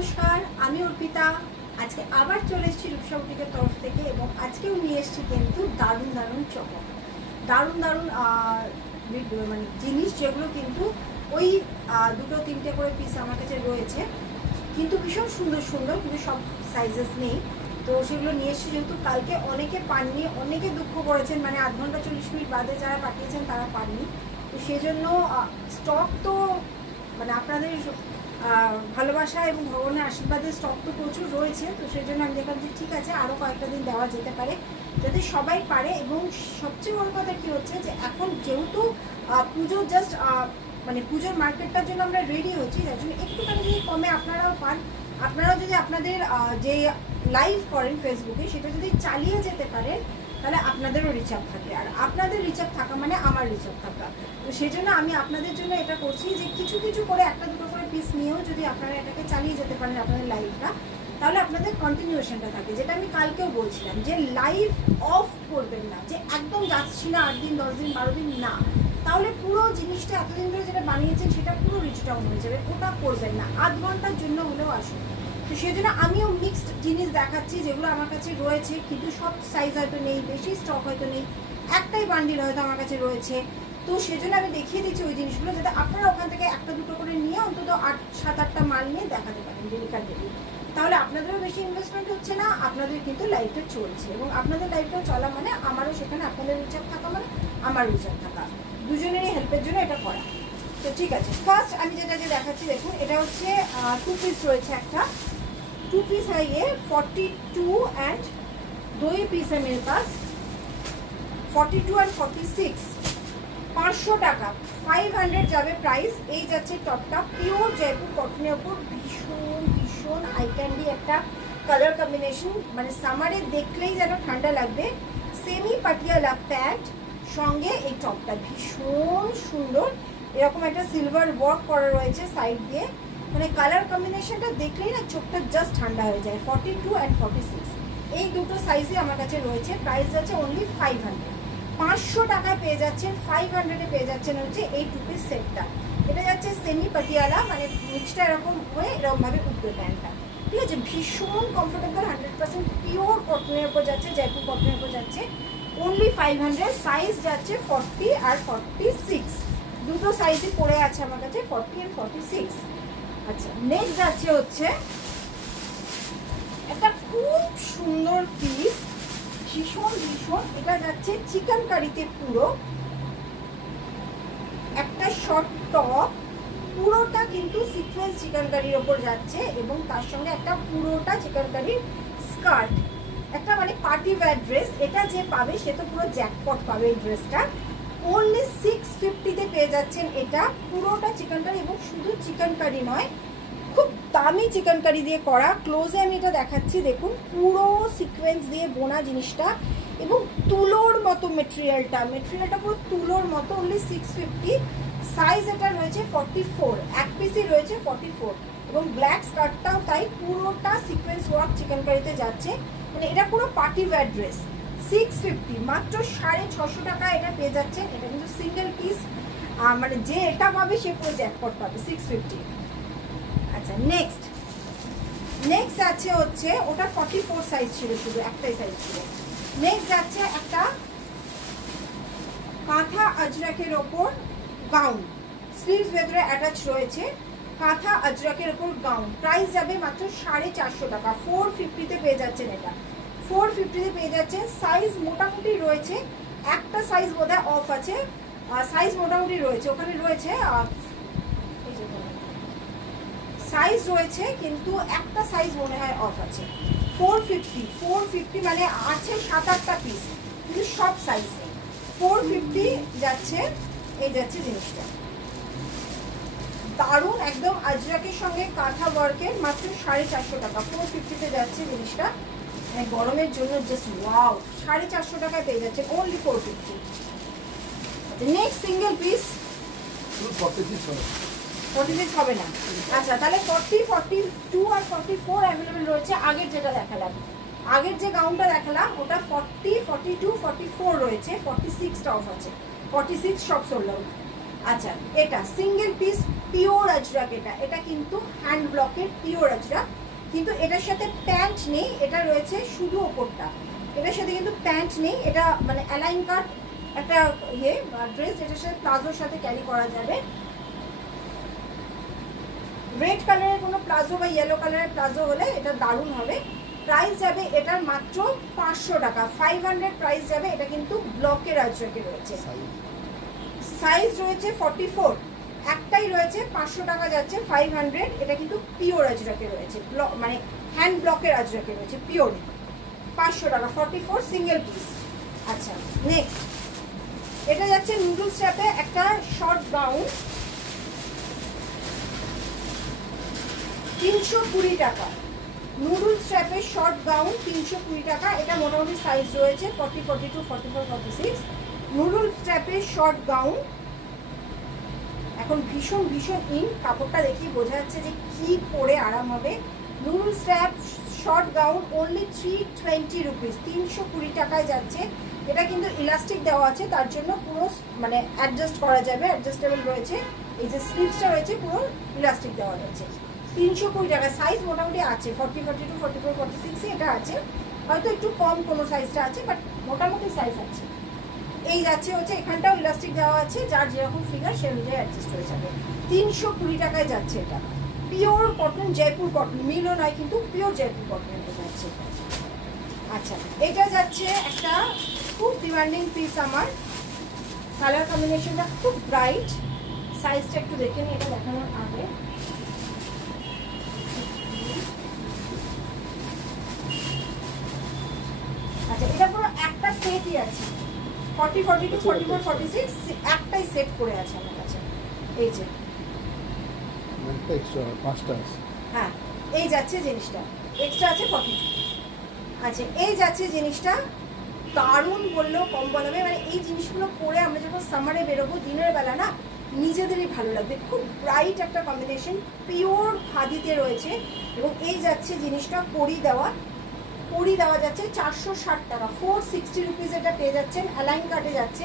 নমস্কার, আমি অর্পিতা। আজকে আবার চলে এসেছি রূপসা বুটিকের তরফ থেকে এবং আজকেও নিয়ে এসেছি কিন্তু দারুণ দারুণ চমক, দারুণ দারুণ মানে জিনিস যেগুলো কিন্তু ওই দুটো তিনটে করে পিস আমার কাছে রয়েছে, কিন্তু ভীষণ সুন্দর সুন্দর, কিন্তু সব সাইজেস নেই। তো সেগুলো নিয়ে এসেছি, যেহেতু কালকে অনেকে পাননি, অনেকে দুঃখ করেছেন, মানে আধ ঘন্টা 40 মিনিট বাদে যারা পাঠিয়েছেন তারা পাননি। তো সেজন্য স্টক তো মানে আপনাদের ভালোবাসা এবং ভগবানের আশীর্বাদের স্টক তো প্রচুর রয়েছে। তো সেই জন্য আমি দেখলাম যে ঠিক আছে, আরও কয়েকটা দিন দেওয়া যেতে পারে যদি সবাই পারে। এবং সবচেয়ে বড় কথা কী হচ্ছে যে এখন যেহেতু পুজো জাস্ট মানে পুজোর মার্কেটটার জন্য আমরা রেডি হচ্ছি, তার জন্য একটুখানি যদি কমে আপনারাও পান, আপনারাও যদি আপনাদের যে লাইভ করেন ফেসবুকে সেটা যদি চালিয়ে যেতে পারেন, তাহলে আপনাদেরও রিচার্জ থাকে, আর আপনাদের রিচার্জ থাকা মানে আমার রিচার্জ থাকা। তো সেই জন্য আমি আপনাদের জন্য এটা করছি যে কিছু কিছু করে একটা দুটো করে পিস নিয়েও যদি আপনারা এটাকে চালিয়ে যেতে পারেন আপনাদের লাইভটা, তাহলে আপনাদের কন্টিনিউশনটা থাকে। যেটা আমি কালকেও বলছিলাম যে লাইভ অফ করবেন না, যে একদম যাচ্ছি না 8 দিন 10 দিন 12 দিন না, তাহলে পুরো জিনিসটা এতদিন ধরে যেটা বানিয়েছেন সেটা পুরো রিচ ডাউন হয়ে যাবে। ওটা করবেন না, আধ ঘন্টার জন্য হলেও আসুন। তো সেই জন্য আমিও মিক্সড জিনিস দেখাচ্ছি যেগুলো আমার কাছে রয়েছে, কিন্তু সব সাইজ হয়তো নেই, বেশি স্টক হয়তো নেই, একটাই বান্ডিল হয়তো আমার কাছে রয়েছে। তো সেজন্য আমি দেখিয়ে দিচ্ছি ওই জিনিসগুলো, যাতে আপনারা ওখান থেকে একটা দুটো করে নিয়ে অন্তত 7-8টা মাল নিয়ে দেখাতে পারেন ডেলিকার ডেলি। তাহলে আপনাদেরও বেশি ইনভেস্টমেন্ট হচ্ছে না, আপনাদের কিন্তু লাইফটা চলছে, এবং আপনাদের লাইফটাও চলা মানে আমারও সেখানে আপনাদের রিচার্জ থাকা মানে আমার রিচার্জ থাকা, দুজনেরই হেল্পের জন্য এটা করা। তো ঠিক আছে, ফার্স্ট আমি যেটা দেখাচ্ছি দেখুন, এটা হচ্ছে 2 পিস রয়েছে, একটা 2 पीस है ये 42 एंड 2 ही पीस है मेरे पास, 42 एंड 46 500 টাকা 500 যাবে প্রাইস। এই যাচ্ছে টপটা, পিওর জয়পুর কটনের উপর, ভীষণ ভীষণ আই ক্যান্ডি একটা কালার কম্বিনেশন, মানে সামারে দেখলেই যেন ঠান্ডা লাগবে। সেমি পাটিয়ালা প্যান্ট, সঙ্গে এই টপটা ভীষণ সুন্দর, এরকম একটা সিলভার ওয়ার্ক করা রয়েছে সাইড দিয়ে, মানে কালার কম্বিনেশনটা দেখলেই না চোখটা জাস্ট ঠান্ডা হয়ে যায়। 42 অ্যান্ড 46 এই দুটো সাইজই আমার কাছে রয়েছে। প্রাইস যাচ্ছে অনলি 500, 500 টাকায় পেয়ে যাচ্ছেন, 500-এ পেয়ে যাচ্ছেন হচ্ছে এই 2 পিস সেটটা। এটা যাচ্ছে সেমি পাটিয়ালা, মানে নিচটা এরকম হয়ে এরকমভাবে উঠবে প্যান্টটা, ঠিক আছে। ভীষণ কমফোর্টেবল, 100% পিওর কটনের উপর যাচ্ছে, জয়পুর কটনের উপর যাচ্ছে, অনলি 500। সাইজ যাচ্ছে 40 আর 46, দুটো সাইজই পড়ে আছে আমার কাছে, 40 আর 46। আচ্ছা, নেক্সট যাচ্ছে হচ্ছে একটা খুব সুন্দর পিস, ভীষণ ভীষণ, এটা যাচ্ছে চিকেন কারিতে পুরো একটা শর্ট টপ, পুরোটা কিন্তু সিকোয়েন্স চিকেন কারির ওপর যাচ্ছে, এবং তার সঙ্গে একটা পুরোটা চিকেন কারির স্কার্ট, একটা মানে পার্টি ওয়্যার ড্রেস। এটা যে পাবে সে তো পুরো জ্যাকপট পাবে এই ড্রেসটা। অনলি 650-তে পেয়ে যাচ্ছেন এটা, পুরোটা চিকেন কারি, এবং শুধু চিকেন কারি নয়, খুব দামি চিকেন কারি দিয়ে করা। ক্লোজে আমি এটা দেখাচ্ছি, দেখুন পুরো সিকোয়েন্স দিয়ে বোনা জিনিসটা, এবং তুলোর মতো মেটেরিয়ালটা পুরো তুলোর মতো। অনলি 650, সাইজ এটা রয়েছে 44, এক পিসই রয়েছে 44, এবং ব্ল্যাক স্কার্টটাও তাই, পুরোটা সিকোয়েন্স ওয়ার্ক চিকেন কারিতে যাচ্ছে, মানে এটা পুরো পার্টি ওয়্যার ড্রেস। 650, মাত্র 650 টাকা এটা পেয়ে যাচ্ছেন। এটা কিন্তু সিঙ্গেল পিস, মানে যে এটা পাবে সে পুরো জ্যাকপট পাবে, 650। আচ্ছা, নেক্সট আছে হচ্ছে, ওটা 44 সাইজ ছিল, শুধু একটাই সাইজ ছিল। নেক্সট যাচ্ছে একটা কাঁথা আজরাকের ওপর গাউন, স্লিভস ভেতরে অ্যাটাচ রয়েছে, কাঁথা আজরাকের ওপর গাউন। প্রাইস যাবে মাত্র 450 টাকা, 450-তে পেয়ে যাচ্ছেন এটা, 450-তে পেয়ে যাচ্ছেন। সাইজ মোটামুটি রয়েছে, একটা সাইজ বোধহয় অফ আছে, সাইজ মোটামুটি রয়েছে, ওখানে রয়েছে সাইজ রয়েছে, কিন্তু একটা সাইজ মনে হয় অফ আছে। 450 মানে আছে 7-8টা পিস, কিন্তু সব সাইজ নেই। 450 যাচ্ছে, এই যাচ্ছে জিনিসটা, দারুণ একদম আজরাকের সঙ্গে কাঁথা ওয়ার্কের, মাত্র 450 টাকা, 450-তে যাচ্ছে জিনিসটা, মানে গরমের জন্য জাস্ট ওয়াও। 450 টাকায় পেয়ে যাচ্ছে, অনলি 450। নেক্সট সিঙ্গেল পিস 46 হবে না। আচ্ছা, তাহলে 40, 42 আর 44 অ্যাভেলেবেল রয়েছে। আগের যেটা দেখালাম, আগের যে গাউনটা দেখালাম ওটা 40, 42, 44 রয়েছে, 46টা অফ আছে, 46 সব সোল্ড আউট। আচ্ছা, এটা সিঙ্গেল পিস পিওর আজরাক, এটা কিন্তু হ্যান্ড ব্লকের পিওর আজরাক, কিন্তু এটার সাথে প্যান্ট নেই, এটা রয়েছে শুধু ওপরটা, এটার সাথে কিন্তু প্যান্ট নেই। এটা মানে অ্যালাইন কাট একটা ড্রেস, এটার সাথে প্লাজোর সাথে ক্যারি করা যাবে। রেড কালারের কোনো প্লাজো বা ইয়েলো কালারের প্লাজো হলে এটা দারুণ হবে। প্রাইস যাবে এটার মাত্র 500 টাকা, 500 প্রাইস যাবে। এটা কিন্তু ব্লকের আজরাকে রয়েছে, সাইজ রয়েছে 44, একটাই রয়েছে, 500 টাকা যাচ্ছে, 500। এটা কিন্তু পিওর আজরাকে রয়েছে, মানে হ্যান্ড ব্লকের আজরাকে রয়েছে, পিওর, 500 টাকা, 44 সিঙ্গেল পিস। আচ্ছা নেক্সট, এটা যাচ্ছে নুডলস স্ট্র্যাপে একটা শর্ট গাউন, 320 টাকা। নুডল স্ট্র্যাপের শর্ট গাউন 320 টাকা। এটা মোটামুটি সাইজ রয়েছে 40, 42, 44, 46। নুডল স্ট্র্যাপের শর্ট গাউন এখন ভীষণ ভীষণ ইন, কাপড়টা দেখেই বোঝা যাচ্ছে যে কি পরে আরাম হবে। Noodle strap short gown only 320 rupees, 320 টাকায় যাচ্ছে। এটা কিন্তু ইলাস্টিক দেওয়া আছে, তার জন্য পুরো মানে অ্যাডজাস্ট করা যাবে, অ্যাডজাস্টেবল রয়েছে। এই যে স্লিভসটা রয়েছে পুরো ইলাস্টিক দেওয়া রয়েছে, 320 টাকা। সাইজ মোটামুটি আছে 40, 42, 44, 46 এটা আছে, হয়তো একটু কম কোনো সাইজটা আছে, বাট মোটামুটি সাইজ আছে। এই যাচ্ছে হচ্ছে এখানটাও ইলাস্টিক দেওয়া আছে, যার যেরকম ফিগার সে অনুযায়ী অ্যাডজাস্ট হয়ে যাবে। 320 টাকায় যাচ্ছে। এটা পিওর কটন, জয়পুর কটন, মিলও নয় কিন্তু পিওর জয়পুর কটন এটা যাচ্ছে। আচ্ছা এটা যাচ্ছে একটা খুব ডিমান্ডিং পিস আমার, কালার কম্বিনেশনটা খুব ব্রাইট। সাইজটা একটু দেখে নিই এটা দেখানোর আগে। আচ্ছা এটা পুরো একটা সেটই আছে, 40, 42, 44, 46 একটাই সেট করে আছে আমার কাছে। এই যে হ্যাঁ এই যাচ্ছে জিনিসটা, এক্সট্রা আছে 42। আচ্ছা এই যাচ্ছে জিনিসটা, দারুণ বললেও কম বলা হবে। মানে এই জিনিসগুলো পরে আমরা যখন সামারে বেরোবো দিনের বেলা না, নিজেদেরই ভালো লাগবে। খুব ব্রাইট একটা কম্বিনেশন, পিওর খাদিতে রয়েছে। এবং এই যাচ্ছে জিনিসটা কড়ি দেওয়া যাচ্ছে 460 টাকা, 460 রুপিস এটা পেয়ে যাচ্ছেন। অ্যালাইন কাটে যাচ্ছে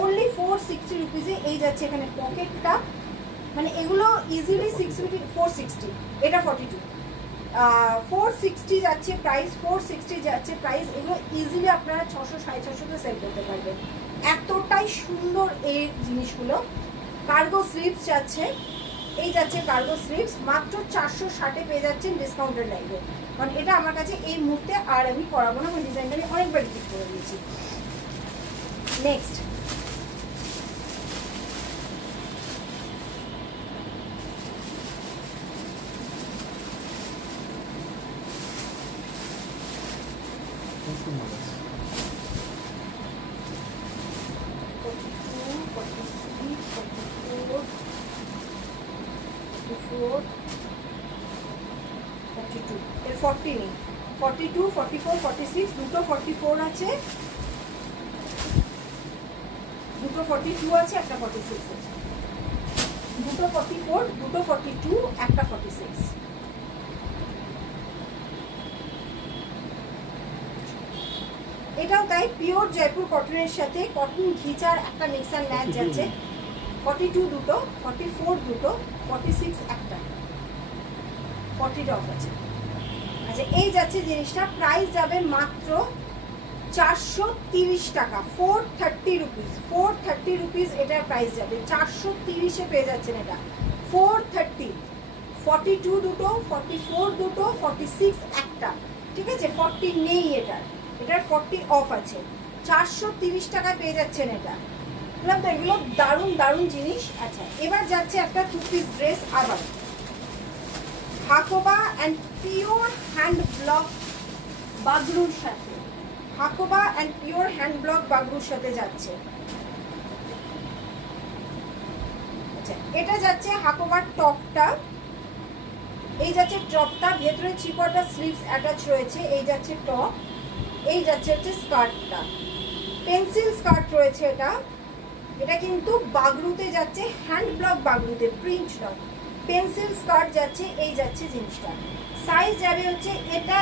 অনলি 460 রুপিসে। এই যাচ্ছে এখানে পকেটটা, মানে এগুলো ইজিলি 460, এটা 42, 460 যাচ্ছে প্রাইস, 460 যাচ্ছে প্রাইস। এগুলো ইজিলি আপনারা 600, 650 সেল করতে পারবেন, এতটাই সুন্দর এই জিনিসগুলো। কার্গো স্লিভস যাচ্ছে, এই যাচ্ছে কার্গো স্লিভস, মাত্র 460-এ পেয়ে যাচ্ছেন ডিসকাউন্টের লাইভে। কারণ এটা আমার কাছে এই মুহূর্তে আর আমি করাবো না, আমি ডিজাইনটা আমি অনেকবার রিপিট করে দিয়েছি। নেক্সট এর 40 নেই, 42, 44, 46 দুটো 44 আছে, দুটো 42 আছে, একটা 46 আছে। দুটো 44, দুটো 42, একটা 46। এটাও তাই, পিওর জয়পুর কটনের সাথে কটন ঘিচার একটা মিক্স অ্যান্ড ম্যাচ যাচ্ছে। 42 দুটো, 44 দুটো, 46 একটা, 40 অফ আছে। আচ্ছা এই যাচ্ছে জিনিসটা, প্রাইস যাবে মাত্র 430 টাকা, 430 রুপিস, 430 রুপিস এটার প্রাইস যাবে। 430-এ পেয়ে যাচ্ছেন এটা, 430। 42 দুটো, 44 দুটো, 46 একটা, ঠিক আছে, 40 নেই এটার 40 অফ আছে। 430 টাকায় পেয়ে যাচ্ছেন এটা। বললাম তো এগুলো দারুণ দারুণ জিনিস। আচ্ছা এবার যাচ্ছে একটা 2 পিস ড্রেস, আবার Hakoba and pure hand block বাগরুর সাথে, Hakoba and pure hand block বাগরুর সাথে যাচ্ছে। আচ্ছা এটা যাচ্ছে হাকোবার টপটা, এই যাচ্ছে টপটা, ভেতরে 3/4 স্লিভস অ্যাটাচ রয়েছে। এই যাচ্ছে টপ, এই যাচ্ছে হচ্ছে স্কার্টটা, পেন্সিল স্কার্ট রয়েছে এটা। এটা কিন্তু বাগরুতে যাচ্ছে, হ্যান্ড ব্লক বাগরুতে, প্রিন্ট নয়, পেন্সিল স্কার্ট যাচ্ছে। এই যাচ্ছে জিনিসটা, সাইজ যাবে হচ্ছে এটা,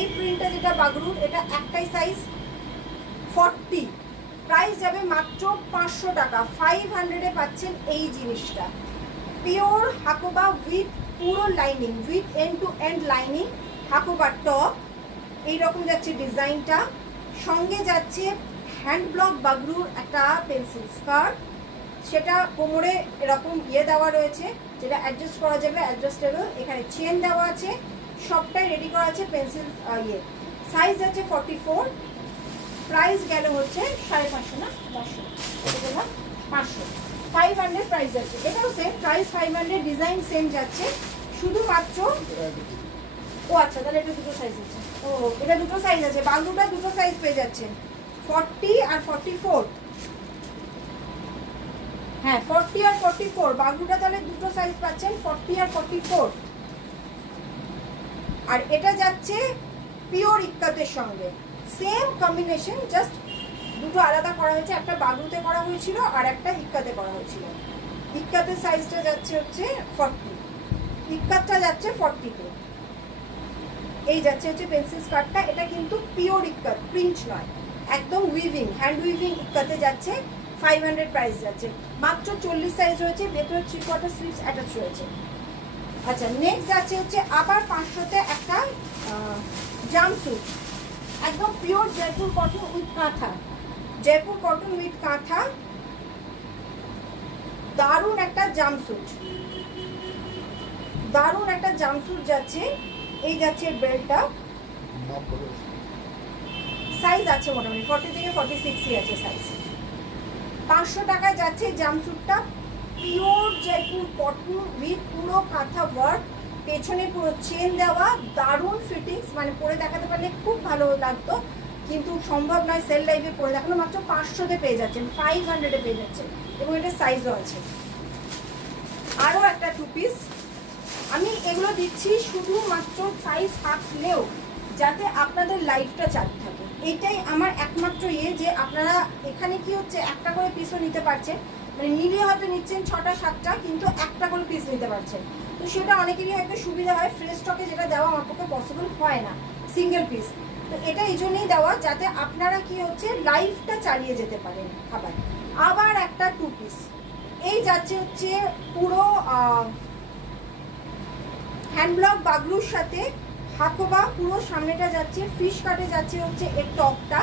এই প্রিন্টটা যেটা বাগরুর, এটা একটাই সাইজ 40। প্রাইস যাবে মাত্র 500 টাকা, 500-এ পাচ্ছেন এই জিনিসটা। পিওর হাকোবা উইথ পুরো lining, with end to end lining, Hakoba top এইরকম যাচ্ছে ডিজাইনটা। সঙ্গে যাচ্ছে হ্যান্ড ব্লক বাগরুর একটা পেন্সিল স্কার্ট, সেটা কোমরে এরকম দেওয়া রয়েছে যেটা অ্যাডজাস্ট করা যাবে, অ্যাডজাস্টেবল। এখানে চেন দেওয়া আছে, সবটাই রেডি করা আছে পেন্সিল সাইজ আছে 44। প্রাইস গেল হচ্ছে 550 না 500, এটা গেলাম 500, 500 প্রাইস আছে। এটাও সেম প্রাইস 500, ডিজাইন সেম যাচ্ছে, শুধুমাত্র ও আচ্ছা তাহলে এটা দুটো সাইজ আছে। ও এটা দুটো সাইজ আছে, বাগরুটা দুটো সাইজ পেয়ে যাচ্ছেন, 40 আর 44। হ্যাঁ 40 আর 44, বাগরুটা তাহলে দুটো সাইজ পাচ্ছেন, 40 আর 44। আর এটা যাচ্ছে পিওর ইক্কাতের সঙ্গে, সেম কম্বিনেশন, জাস্ট দুটো আলাদা করা হয়েছে, একটা বাগরুতে করা হয়েছিল আর একটা ইক্কাতে করা হয়েছিল। ইক্কাতের সাইজটা যাচ্ছে হচ্ছে 40, ইক্কাতটা যাচ্ছে 40 তে। এই যাচ্ছে হচ্ছে পেন্সিল স্কার্টটা, এটা কিন্তু পিওর ইক্কাত, প্রিন্ট নয়, একদম উইভিং, হ্যান্ড উইভিং ইক্কাতে যাচ্ছে, 500 প্রাইস যাচ্ছে। মাত্র 40 সাইজ রয়েছে, ভেতরে 3/4 স্লিভস অ্যাটাচ রয়েছে। আচ্ছা নেক্সট যাচ্ছে হচ্ছে আবার 500তে একটা জাম্পস্যুট, একদম পিওর জয়পুর কটন উইথ কাঁথা, জয়পুর কটন উইথ কাঁথা, দারুণ একটা জাম্পস্যুট, দারুণ একটা জাম্পস্যুট যাচ্ছে। এই যাচ্ছে বেল্টটা, সাইজ আছে মোটামুটি 40 থেকে 46 আছে সাইজ। 500 টাকায় যাচ্ছে জাম্পস্যুটটা, পিওর জয়পুর কটন উইথ পুরো কাঁথা ওয়ার্ক, পেছনে পুরো চেন দেওয়া, দারুণ ফিটিংস, মানে পরে দেখাতে পারলে খুব ভালো লাগতো, কিন্তু সম্ভব নয় সেল লাইভে পরে দেখানো। মাত্র 500তে পেয়ে যাচ্ছেন, 500-এ পেয়ে যাচ্ছেন, এবং এটা সাইজও আছে। আরও একটা 2 পিস, আমি এগুলো দিচ্ছি শুধুমাত্র সাইজ থাকলেও যাতে আপনাদের লাইফটা চালু থাকে, এইটাই আমার একমাত্র যে আপনারা এখানে কি হচ্ছে একটা করে পিসও নিতে পারছেন, মানে নিলে হয়তো নিচ্ছেন 6টা 7টা, কিন্তু একটা করে পিস নিতে পারছেন, তো সেটা অনেকেরই হয়তো সুবিধা হয়। ফ্রেশ স্টকে যেটা দেওয়া আমার পক্ষে পসিবল হয় না সিঙ্গেল পিস, তো এটা এই জন্যই দেওয়া যাতে আপনারা কি হচ্ছে লাইফটা চালিয়ে যেতে পারেন। আবার একটা 2 পিস, এই যাচ্ছে হচ্ছে পুরো হ্যান্ডব্লক বাগলুর সাথে হাকোবা, পুরো সামনেটা যাচ্ছে, ফিশ কাটে যাচ্ছে হচ্ছে এর টপটা,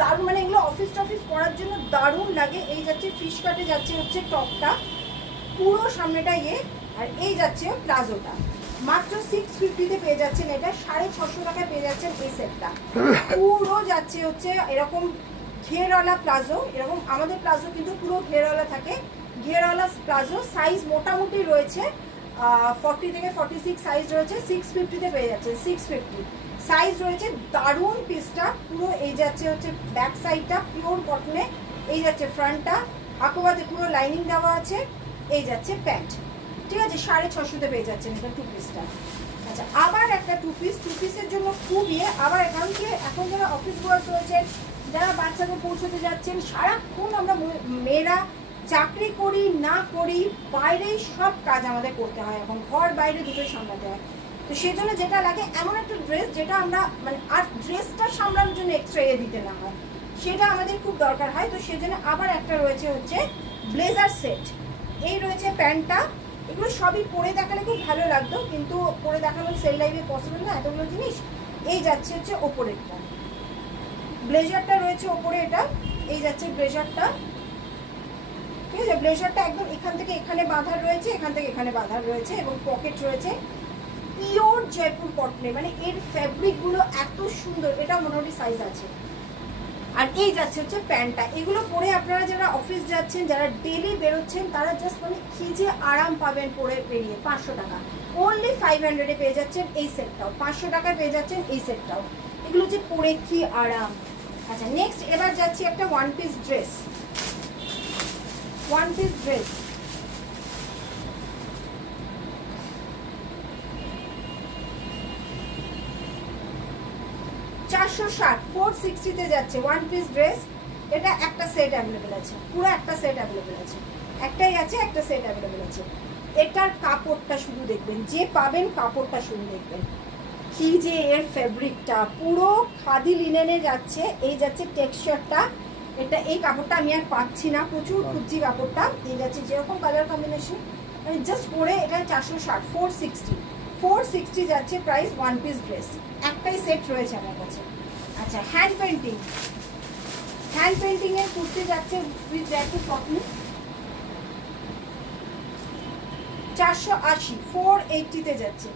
দারুণ, মানে এগুলো অফিস টফিস পরার জন্য দারুণ লাগে। এই যাচ্ছে ফিশ কাটে যাচ্ছে হচ্ছে টপটা, পুরো সামনেটা আর এই যাচ্ছে প্লাজোটা। মাত্র 650-তে পেয়ে যাচ্ছেন, এটা 650 টাকায় পেয়ে যাচ্ছেন এই সেটটা। পুরো যাচ্ছে হচ্ছে এরকম ঘেরওয়ালা প্লাজো, এরকম আমাদের প্লাজো কিন্তু পুরো ঘেরওয়ালা থাকে, ঘেরওয়ালা প্লাজো, সাইজ মোটামুটি রয়েছে 40 থেকে 46 সাইজ রয়েছে, 650-তে পেয়ে যাচ্ছে, 650 সাইজ রয়েছে। দারুণ পিসটা, পুরো এই যাচ্ছে হচ্ছে ব্যাক সাইডটা পিওর কটনে, এই যাচ্ছে ফ্রন্টটা, হাকোবাতে পুরো লাইনিং দেওয়া আছে, এই যাচ্ছে প্যান্ট, ঠিক আছে, 650-তে পেয়ে যাচ্ছেন এটা 2 পিসটা। আচ্ছা আবার একটা 2 পিস, 2 পিসের জন্য খুব আবার এখন কি এখন যারা অফিস গোয়ার্স রয়েছেন, যারা বাচ্চাকে পৌঁছতে যাচ্ছেন, সারাক্ষণ আমরা মেয়েরা চাকরি করি না করি, বাইরেই সব কাজ আমাদের করতে হয়, এখন ঘর বাইরে দুটোই সামলাতে হয়, তো সেই জন্য যেটা লাগে এমন একটা ড্রেস যেটা আমরা মানে আর ড্রেসটা সামলানোর জন্য এক্সট্রা দিতে না হয়, সেটা আমাদের খুব দরকার হয়। তো সেই জন্য আবার একটা রয়েছে হচ্ছে ব্লেজার সেট, এই রয়েছে প্যান্টটা, এগুলো সবই পরে দেখালে খুব ভালো লাগতো, কিন্তু পরে দেখানো সেল লাইভে পসিবল না এতগুলো জিনিস। এই যাচ্ছে হচ্ছে ওপরেরটা, ব্লেজারটা রয়েছে ওপরে, এটা এই যাচ্ছে ব্লেজারটা, ঠিক আছে, ব্লেজারটা একদম এখান থেকে এখানে বাঁধা রয়েছে, এখান থেকে এখানে বাঁধা রয়েছে, এবং পকেট রয়েছে, পিওর জয়পুর কটনে, মানে এর ফ্যাব্রিকগুলো এত সুন্দর, এটা মোটামুটি সাইজ আছে। আর এই যাচ্ছে হচ্ছে প্যান্টটা, এগুলো পরে আপনারা যারা অফিস যাচ্ছেন, যারা ডেলি বেরোচ্ছেন, তারা জাস্ট মানে কি যে আরাম পাবেন পরে বেরিয়ে। 500 টাকা, অনলি 500-এ পেয়ে যাচ্ছেন এই সেটটাও, 500 টাকায় পেয়ে যাচ্ছেন এই সেটটাও, এগুলো যে পরে কি আরাম। আচ্ছা নেক্সট এবার যাচ্ছি একটা 1 পিস ড্রেস, 1 পিস ড্রেস, $460, 460-তে যাচ্ছে 1 পিস ড্রেস। এটা একটা সেট অ্যাভেলেবেল আছে, পুরো একটা সেট অ্যাভেলেবেল আছে, একটাই আছে, একটা সেট অ্যাভেলেবেল আছে। এটার কাপড়টা শুধু দেখবেন, যে পাবেন কাপড়টা শুধু দেখবেন, কি যে এর ফেব্রিকটা, পুরো খাদি লিনেনে যাচ্ছে, এই যাচ্ছে টেক্সচারটা, এটা এই কাপড়টা আমি আর পাচ্ছি না, প্রচুর খুঁজছি কাপড়টা, এই যাচ্ছে যেরকম কালার কম্বিনেশন মানে জাস্ট পরে এটা 460, 460 যাচ্ছে প্রাইস, ওয়ান পিস ড্রেস, একটাই সেট রয়েছে আমার কাছে। আচ্ছা হ্যান্ড পেন্টিং এর কুর্তি যাচ্ছে উইথ জ্যাকেট কটন, 480, 480 যাচ্ছে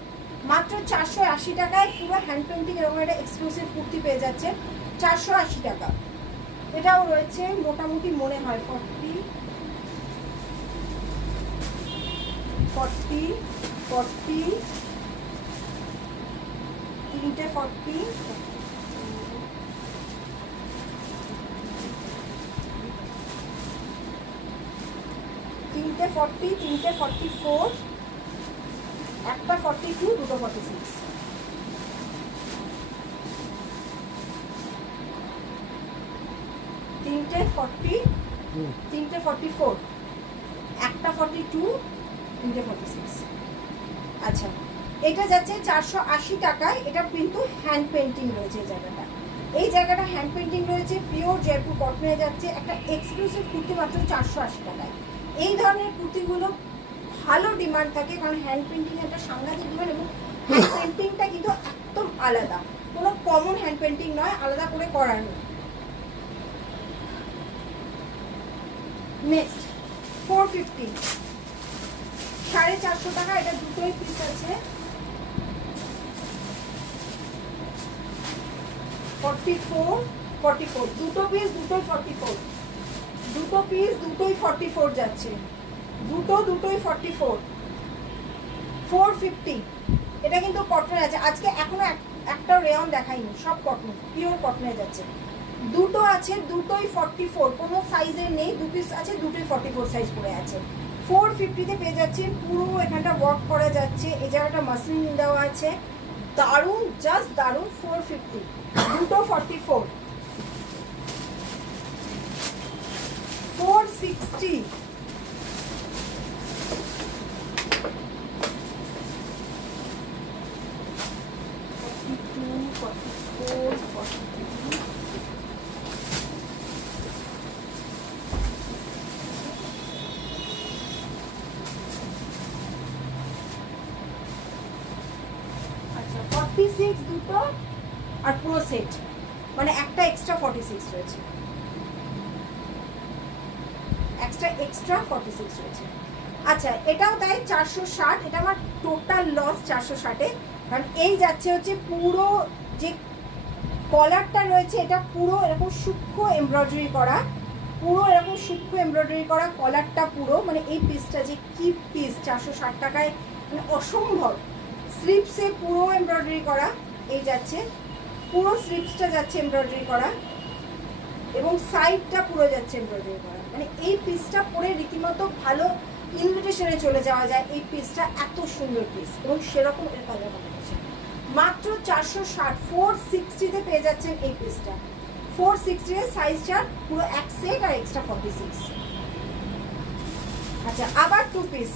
মাত্র 480 টাকায় পুরো হ্যান্ড পেন্টিং এরকম একটা এক্সক্লুসিভ কুর্তি পেয়ে যাচ্ছে 480 টাকা। এটাও রয়েছে মোটামুটি মনে হয় 40, 3টে 40, তিনটে 40, তিনটে 44, একটা 42, দুটো 46, তিনটে 40, তিনটে 44, একটা 42, তিনটে 46। আচ্ছা এটা যাচ্ছে 480 টাকায়। এটা কিন্তু হ্যান্ড পেন্টিং রয়েছে এই জায়গাটা হ্যান্ড পেন্টিং রয়েছে, পিওর জয়পুর কটনে যাচ্ছে একটা এক্সক্লুসিভ কুর্তি মাত্র 480 টাকায়। এই ধরনের কুর্তিগুলো ভালো ডিমান্ড থাকে, কারণ হ্যান্ড পেন্টিং একটা সাংঘাতিক ডিমান্ড, এবং হ্যান্ড পেন্টিংটা কিন্তু একদম আলাদা, কোনো কমন হ্যান্ড পেন্টিং নয়, আলাদা করে করানো। নেক্সট 450, 450 টাকা। এটা দুটোই পিস আছে, 44, 44, দুটো পিস দুটোই 44, দুটো পিস দুটোই 44 যাচ্ছে, দুটোই 44, 450। এটা কিন্তু কটনের আছে, আজকে এখনো একটা রেয়ন দেখাইনি, সব কটন, পিওর কটনে যাচ্ছে। দুটো আছে, দুটোই 44, কোনো সাইজের নেই, দু পিস আছে, দুটোই 44 সাইজ পড়ে আছে। 450-তে পেয়ে যাচ্ছে, পুরো এখানটা ওয়ার্ক করা যাচ্ছে, এই জায়গাটা মাসলিন দেওয়া আছে, দারুণ, জাস্ট দারুণ। 450, দুটো 44, 460, 42, 44, 43, আচ্ছা 46 দুটো আর পুরো সেট, মানে একটা এক্সট্রা 46 রয়েছে, এক্সট্রা 46 রয়েছে। আচ্ছা এটাও তাই 460, এটা আমার টোটাল লস 460-এ, কারণ এই যাচ্ছে হচ্ছে পুরো যে কলারটা রয়েছে, এটা পুরো এরকম সূক্ষ্ম এমব্রয়ডারি করা, পুরো এরকম সূক্ষ্ম এমব্রয়ডারি করা কলারটা পুরো, মানে এই পিসটা যে কি পিস 460 টাকায়, মানে অসম্ভব। স্লিপসে পুরো এমব্রয়ডারি করা, এই যাচ্ছে পুরো স্লিপসটা যাচ্ছে এমব্রয়ডারি করা, এবং সাইডটা পুরো যাচ্ছে এমব্রয়ডারি করা, মানে এই পিসটা পরে রীতিমতো ভালো ইনভিটেশনে চলে যাওয়া যায়। এই পিসটা এত সুন্দর পিস, এবং সেরকম এর কালার কম্বিনেশন মাত্র 460, 460-তে পেয়ে যাচ্ছেন এই পিসটা। 460-এর সাইজটা পুরো এক সেট আর এক্সট্রা 46। আচ্ছা আবার টু পিস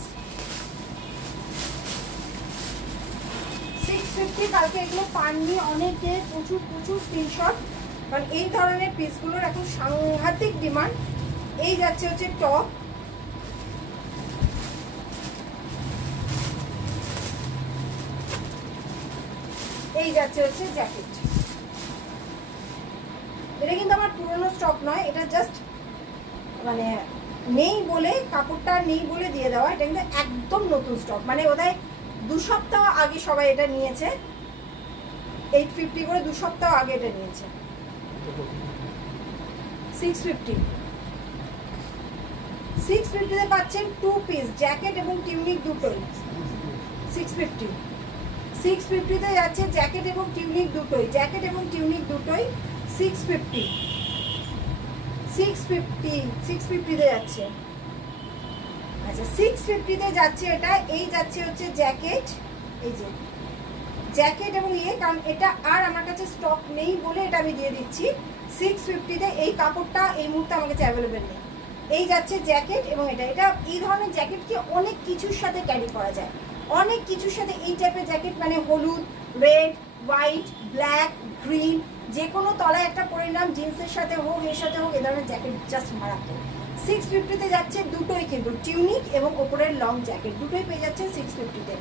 650, কালকে এগুলো পাননি অনেকে, প্রচুর স্ক্রিনশট, কারণ এই ধরনের পিসগুলোর এখন সাংঘাতিক ডিমান্ড। এই যাচ্ছে হচ্ছে টপ, এই যাচ্ছে হচ্ছে জ্যাকেট। এটা কিন্তু আমার পুরনো স্টক নয়, এটা জাস্ট মানে নেই বলে, কাপড়টা নেই বলে দিয়ে দেওয়া, এটা কিন্তু একদম নতুন স্টক, মানে বোধহয় 2 সপ্তাহ আগে সবাই এটা নিয়েছে, 850 করে 2 সপ্তাহ আগে এটা নিয়েছে। 650-তে পাচ্ছেন টু পিস জ্যাকেট এবং টিউনিক দুটোই। 650-তে যাচ্ছে জ্যাকেট এবং টিউনিক দুটোই, 650-তে যাচ্ছে। আচ্ছা 650-তে যাচ্ছে এটা, এই যাচ্ছে হচ্ছে জ্যাকেট, এই যে জ্যাকেট এবং কারণ এটা আর আমার কাছে স্টক নেই বলে এটা আমি দিয়ে দিচ্ছি। 650-তে এই কাপড়টা এই মুহূর্তে আমার কাছে অ্যাভেলেবেল নেই। এই যাচ্ছে জ্যাকেট, এবং এটা এই ধরনের জ্যাকেটকে অনেক কিছুর সাথে ক্যারি করা যায়, অনেক কিছুর সাথে। এই টাইপের জ্যাকেট মানে হলুদ, রেড, হোয়াইট, ব্ল্যাক, গ্রিন, যে কোনো তলায় একটা পরে নিলাম, জিন্সের সাথে হোক, এর সাথে হোক, এ ধরনের জ্যাকেট জাস্ট মারাত্মক। 650-তে যাচ্ছে দুটোই, কিন্তু টিউনিক এবং ওপরের লং জ্যাকেট দুটোই পেয়ে যাচ্ছে 650-তে।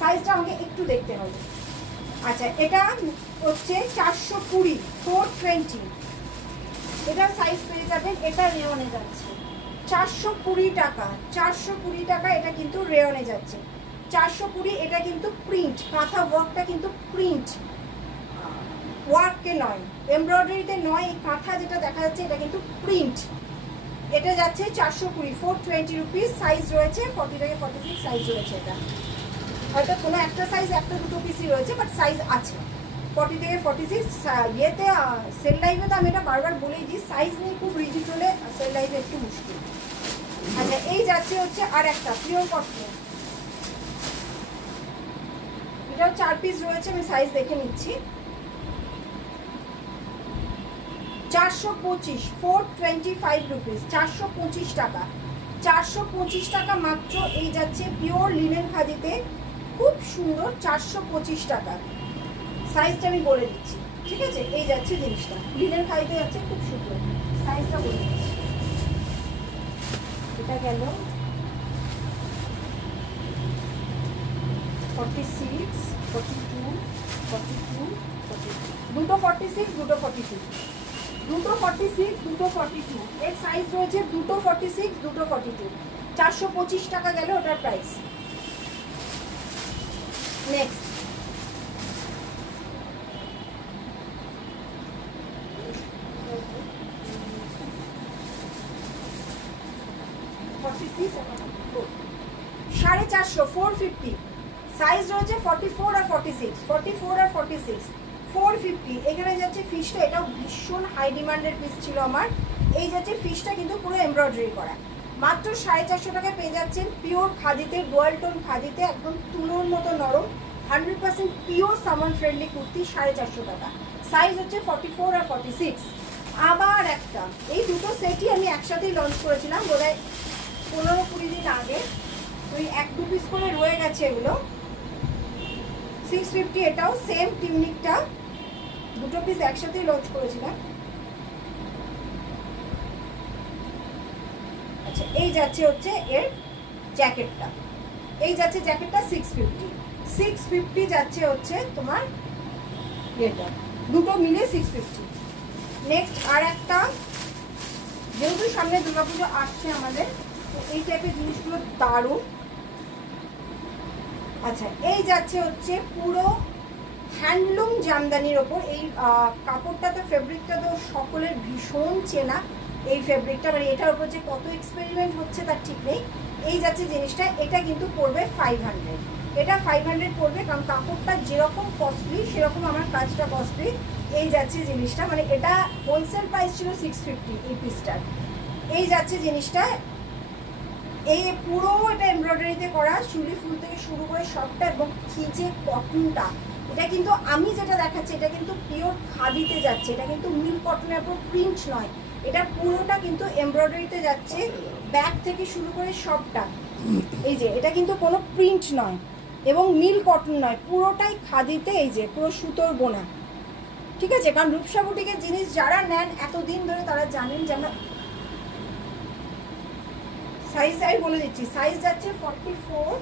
সাইজটা আমাকে একটু দেখতে হবে। আচ্ছা, এটা হচ্ছে 420, 420, এটা সাইজ পেয়ে যাবেন। এটা রেওনে যাচ্ছে 420 টাকা, 420 টাকা। এটা কিন্তু রেওনে যাচ্ছে 420। এটা কিন্তু প্রিন্ট, কাঁথা ওয়ার্কটা কিন্তু প্রিন্ট ওয়ার্ককে নয়, এমব্রয়ডারিতে নয়। এই কাঁথা যেটা দেখা যাচ্ছে এটা কিন্তু প্রিন্ট। এটা যাচ্ছে 420, 420 রুপিস। সাইজ রয়েছে 40 থেকে 46 সাইজ রয়েছে। এটা হয়তো কোনো একটা সাইজ একটা দুটো পিসই রয়েছে, বাট সাইজ আছে 40 থেকে 46। ইয়েতে সেল লাইভে তো আমি এটা বারবার বলেই দিই, সাইজ নিয়ে খুব রিজিট হলে সেল লাইভে একটু মুশকিল। আচ্ছা, এই যাচ্ছে হচ্ছে আর একটা পিওর কটন। এটাও 4 পিস রয়েছে, আমি সাইজ দেখে নিচ্ছি। 425, 425 রুপিস, 425 টাকা, 425 টাকা মাত্র। এই যাচ্ছে পিওর লিনেন খাদিতে, খুব সুন্দর, 425 টাকা। সাইজটা আমি বলে দিচ্ছি, ঠিক আছে? এই যাচ্ছে জিনিসটা, লিনেন খাদিতে যাচ্ছে, খুব সুন্দর। সাইজটা বলে দিচ্ছি। এটা গেল 46, 42, 42, 42, দুটো 46, দুটো 42, দুটো 46, দুটো 42। এর সাইজ রয়েছে দুটো 46, দুটো 42। 425 টাকা গেল ওটার প্রাইস। নেক্সট, সাড়ে 400, 450। সাইজ রয়েছে 44 আর 46, 44 আর 46, 450। এখানে যাচ্ছে ফিশটা, এটাও ভীষণ হাই ডিমান্ডের পিস ছিল আমার। এই যাচ্ছে ফিশটা কিন্তু পুরো এমব্রয়ডারি করা, মাত্র 450 টাকায় পেয়ে যাচ্ছেন। পিওর খাদিতে, ডুয়াল টোন খাদিতে, একদম তুলোর মতো নরম, 100% পিওর সামান ফ্রেন্ডলি কুর্তি, 450 টাকা। সাইজ হচ্ছে 44 আর 46। আবার একটা, এই দুটো সেটই আমি একসাথেই লঞ্চ করেছিলাম বোধহয় 15-20 দিন আগে। ওই 1-2 পিস করে রয়ে গেছে এগুলো। 650, এটাও সেম টিউনিকটা, দুটো পিস একসাথেই লঞ্চ করেছিলাম। আচ্ছা, এই যাচ্ছে হচ্ছে এর জ্যাকেটটা, এই যাচ্ছে জ্যাকেটটা 650, 650 যাচ্ছে হচ্ছে তোমার এটা, দুটো মিলে 650। নেক্সট আর একটা, যেহেতু সামনে দুর্গাপুজো আসছে আমাদের, তো এই টাইপের জিনিসগুলো দারুণ। আচ্ছা, এই যাচ্ছে হচ্ছে পুরো হ্যান্ডলুম জামদানির ওপর। এই কাপড়টা তো, ফেব্রিকটা তো সকলের ভীষণ চেনা। এই ফেব্রিকটা মানে এটার উপর যে কত এক্সপেরিমেন্ট হচ্ছে তার ঠিক নেই। এই যাচ্ছে জিনিসটা, এটা কিন্তু পড়বে 500, এটা 500 পড়বে, কারণ কাপড়টা যেরকম কস্টলি সেরকম আমার কাজটা কস্টলি। এই যাচ্ছে জিনিসটা, মানে এটা হোলসেল প্রাইস ছিল 650 এই পিসটার। এই যাচ্ছে জিনিসটা, এই পুরো এটা এমব্রয়ডারিতে করা, চুলি ফুল থেকে শুরু করে সবটা, এবং কি যে কটনটা, এটা কিন্তু আমি যেটা দেখাচ্ছি এটা কিন্তু পিওর খাদিতে যাচ্ছে, এটা কিন্তু মিল কটনের উপর প্রিন্ট নয়, এটা পুরোটা কিন্তু এমব্রয়ডারিতে যাচ্ছে, ব্যাক থেকে শুরু করে সবটা। এই যে এটা কিন্তু কোনো প্রিন্ট নয় এবং মিল কটন নয়, পুরোটাই খাদিতে, এই যে পুরো সুতোর বোনা, ঠিক আছে? কারণ রূপসা বুটিকের জিনিস যারা নেন এতদিন ধরে তারা জানেন যে আমরা সাইজ বলে দিচ্ছি। সাইজ যাচ্ছে 44,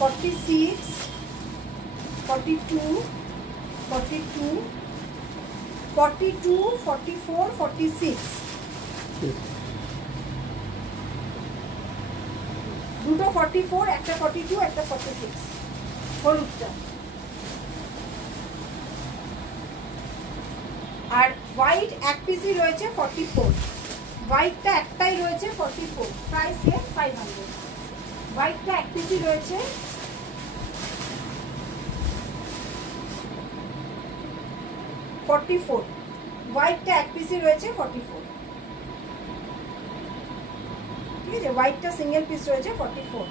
46, 42, 42, 42, 44, 46, দুটো 44, একটা 42, একটা 46, হলুদটা। আর হোয়াইট এক পিসই রয়েছে 44, হোয়াইটটা একটাই রয়েছে 44, প্রাইস 500। হোয়াইটটা এক পিসই রয়েছে, হোয়াইটটা এক পিসই রয়েছে 44, ঠিক আছে? হোয়াইটটা সিঙ্গেল পিস রয়েছে 44।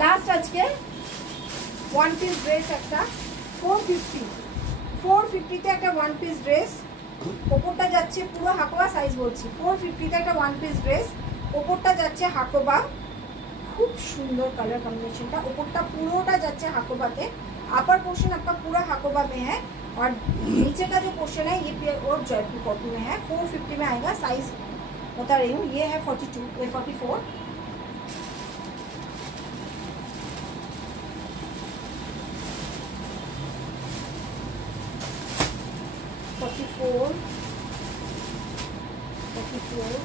লাস্ট আজকে ওয়ান পিস ড্রেস একটা 450, 450-তে একটা ওয়ান পিস ড্রেস, ওপরটা যাচ্ছে পুরো হাকোবা, সাইজ বলছি 450-তে একটা ওয়ান পিস ড্রেস, ওপরটা যাচ্ছে হাকোবা, খুব সুন্দর কালার কম্বিনেশনটা, ওপরটা পুরোটা যাচ্ছে হাকোবাতে, আপার পোর্শন आपका पूरा हाकोबा में है और नीचे का जो पोर्शन है ये प्योर और जयपुर कॉटन में है, 450 में आएगा। साइज बता रही हूँ, ये है 42, ये 44, 44, 44,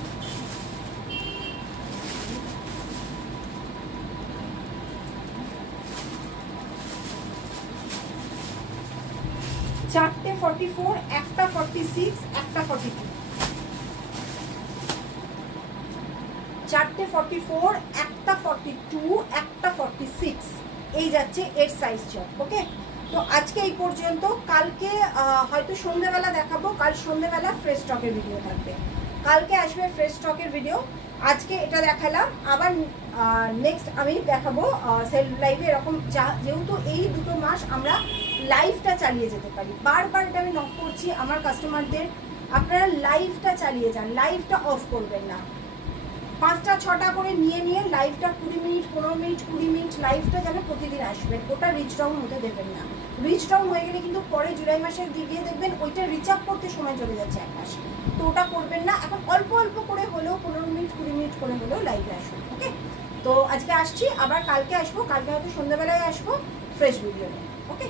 চারটে 44, একটা 46, একটা 42, চারটে 44, একটা 42, একটা 46, এই যাচ্ছে এর সাইজ চার্ট। ওকে, তো আজকে এই পর্যন্ত। কালকে হয়তো সন্ধ্যেবেলা দেখাবো, কাল সন্ধ্যেবেলা ফ্রেশ স্টকের ভিডিও থাকবে, কালকে আসবে ফ্রেশ স্টকের ভিডিও। আজকে এটা দেখালাম, আবার নেক্সট আমি দেখাবো সেল লাইভে। এরকম যেহেতু এই দুটো মাস আমরা লাইভটা চালিয়ে যেতে পারি, বারবার এটা আমি নক করছি আমার কাস্টমারদের, আপনারা লাইভটা চালিয়ে যান, লাইভটা অফ করবেন না। 5টা 6টা করে নিয়ে নিয়ে লাইভটা 20 মিনিট 15 মিনিট 20 মিনিট লাইভটা যেন প্রতিদিন আসবেন। ওটা রিচ ডাউন হতে দেবেন না, রিচ ডাউন হয়ে গেলে কিন্তু পরে জুলাই মাসের দিকে দেখবেন ওইটা রিচ আপ করতে সময় চলে যাচ্ছে 1 মাস, তো ওটা করবেন না। এখন অল্প অল্প করে হলেও 15 মিনিট 20 মিনিট করে হলেও লাইভে আসুন। ওকে, তো আজকে আসছি, আবার কালকে আসবো, কালকে হয়তো সন্ধ্যাবেলায় আসবো ফ্রেশ ভিডিও নিয়ে। ওকে।